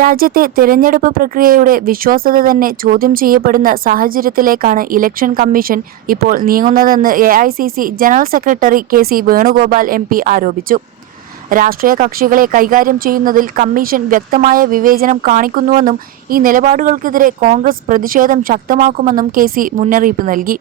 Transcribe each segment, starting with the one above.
രാജ്യത്തെ തിരഞ്ഞെടുപ്പ് പ്രക്രിയയുടെ വിശ്വാസ്യത തന്നെ ചോദ്യം ചെയ്യപ്പെടുന്ന സാഹചര്യത്തിലേക്കാണ് ഇലക്ഷൻ കമ്മീഷൻ ഇപ്പോൾ നീങ്ങുന്നതെന്ന് AICC general secretary KC Venugopal MP ആരോപിച്ചു. രാഷ്ട്രീയ കക്ഷികളെ കൈകാര്യം ചെയ്യുന്നതിൽ കമ്മീഷൻ വ്യക്തമായ വിവേചനം കാണിക്കുന്നുവെന്നും ഈ നിലപാടുകൾക്കെതിരെ കോൺഗ്രസ് പ്രതിഷേധം ശക്തമാക്കുമെന്നും KC മുന്നറിയിപ്പ് നൽകി.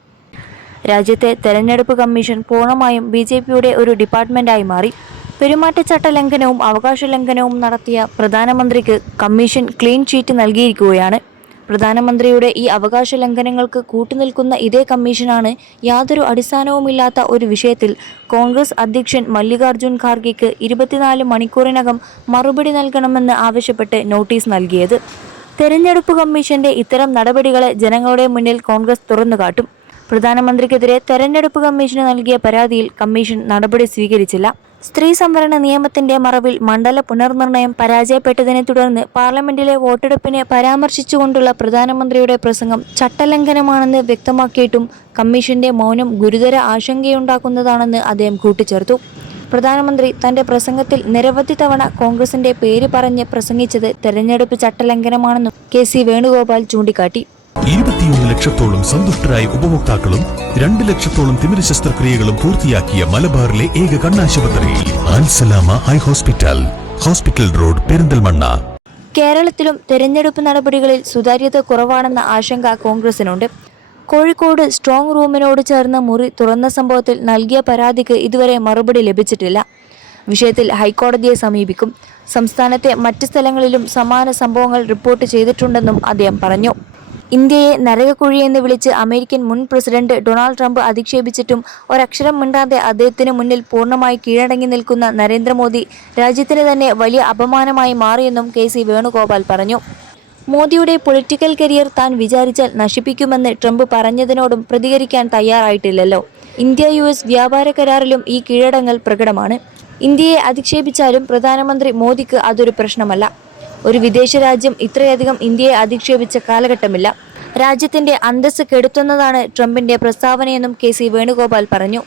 രാജ്യത്തെ തെരഞ്ഞെടുപ്പ് കമ്മീഷൻ പൂർണ്ണമായും BJPയുടെ ഒരു ഡിപ്പാർട്ട്മെന്റായി മാറി. പെരുമാറ്റച്ചട്ട ലംഘനവും അവകാശ ലംഘനവും നടത്തിയ പ്രധാനമന്ത്രിക്ക് കമ്മീഷൻ ക്ലീൻ ചീറ്റ് നൽകിയിരിക്കുകയാണ്. പ്രധാനമന്ത്രിയുടെ ഈ അവകാശ ലംഘനങ്ങൾക്ക് കൂട്ടുനിൽക്കുന്ന ഇതേ കമ്മീഷനാണ് യാതൊരു അടിസ്ഥാനവുമില്ലാത്ത ഒരു വിഷയത്തിൽ കോൺഗ്രസ് അധ്യക്ഷൻ മല്ലികാർജുൻ ഖാർഗെയ്ക്ക് 24 മണിക്കൂറിനകം മറുപടി നൽകണമെന്ന് ആവശ്യപ്പെട്ട് നോട്ടീസ് നൽകിയത്. തെരഞ്ഞെടുപ്പ് കമ്മീഷന്റെ ഇത്തരം നടപടികളെ ജനങ്ങളുടെ മുന്നിൽ കോൺഗ്രസ് തുറന്നുകാട്ടും. പ്രധാനമന്ത്രിക്കെതിരെ തെരഞ്ഞെടുപ്പ് കമ്മീഷന് നൽകിയ പരാതിയിൽ കമ്മീഷൻ നടപടി സ്വീകരിച്ചില്ല. സ്ത്രീ സംവരണ നിയമത്തിന്റെ മറവിൽ മണ്ഡല പുനർനിർണയം പരാജയപ്പെട്ടതിനെ തുടർന്ന് പാർലമെന്റിലെ വോട്ടെടുപ്പിനെ പരാമർശിച്ചുകൊണ്ടുള്ള പ്രധാനമന്ത്രിയുടെ പ്രസംഗം ചട്ടലംഘനമാണെന്ന് വ്യക്തമാക്കിയിട്ടും കമ്മീഷന്റെ മൗനം ഗുരുതര ആശങ്കയുണ്ടാക്കുന്നതാണെന്ന് അദ്ദേഹം കൂട്ടിച്ചേർത്തു. പ്രധാനമന്ത്രി തന്റെ പ്രസംഗത്തിൽ നിരവധി തവണ കോൺഗ്രസിന്റെ പേര് പറഞ്ഞ് പ്രസംഗിച്ചത് തെരഞ്ഞെടുപ്പ് ചട്ടലംഘനമാണെന്നും KC വേണുഗോപാൽ ചൂണ്ടിക്കാട്ടി. 21 ലക്ഷത്തോളം സന്തുഷ്ടരായ ഉപഭോക്താക്കളും 2 ലക്ഷത്തോളം തിമിര ശസ്ത്രക്രിയകളും പൂർത്തിയാക്കിയ മലബാറിലെ ഏക കണ്ണാശുപത്രി Al Salama high hospital, hospital road, Perinthalmanna. കേരളത്തിലും തെരഞ്ഞെടുപ്പ് നടപടികളിൽ സുതാര്യത കുറവാണെന്ന ആശങ്ക കോൺഗ്രസിനുണ്ട്. കോഴിക്കോട് സ്ട്രോങ് റൂമിനോട് ചേർന്ന മുറി തുറന്ന സംഭവത്തിൽ നൽകിയ പരാതിക്ക് ഇതുവരെ മറുപടി ലഭിച്ചിട്ടില്ല. വിഷയത്തിൽ ഹൈക്കോടതിയെ സമീപിക്കും. സംസ്ഥാനത്തെ മറ്റ് സ്ഥലങ്ങളിലും സമാന സംഭവങ്ങൾ റിപ്പോർട്ട് ചെയ്തിട്ടുണ്ടെന്നും അദ്ദേഹം പറഞ്ഞു. ഇന്ത്യയെ നരകക്കുഴിയെന്ന് വിളിച്ച് അമേരിക്കൻ മുൻ പ്രസിഡന്റ് ഡൊണാൾഡ് ട്രംപ് അധിക്ഷേപിച്ചിട്ടും ഒരക്ഷരം മിണ്ടാതെ അദ്ദേഹത്തിന് മുന്നിൽ പൂർണ്ണമായി കീഴടങ്ങി നിൽക്കുന്ന നരേന്ദ്രമോദി രാജ്യത്തിന് തന്നെ വലിയ അപമാനമായി മാറിയെന്നും KC വേണുഗോപാൽ പറഞ്ഞു. മോദിയുടെ പൊളിറ്റിക്കൽ കരിയർ താൻ വിചാരിച്ചാൽ നശിപ്പിക്കുമെന്ന് ട്രംപ് പറഞ്ഞതിനോടും പ്രതികരിക്കാൻ തയ്യാറായിട്ടില്ലല്ലോ. ഇന്ത്യ-US വ്യാപാര കരാറിലും ഈ കീഴടങ്ങൽ പ്രകടമാണ്. ഇന്ത്യയെ അധിക്ഷേപിച്ചാലും പ്രധാനമന്ത്രി മോദിക്ക് അതൊരു പ്രശ്നമല്ല. ഒരു വിദേശ രാജ്യം ഇത്രയധികം ഇന്ത്യയെ അധിക്ഷേപിച്ച കാലഘട്ടമില്ല. രാജ്യത്തിന്റെ അന്തസ്സ് കെടുത്തുന്നതാണ് ട്രംപിന്റെ പ്രസ്താവനയെന്നും KC വേണുഗോപാൽ പറഞ്ഞു.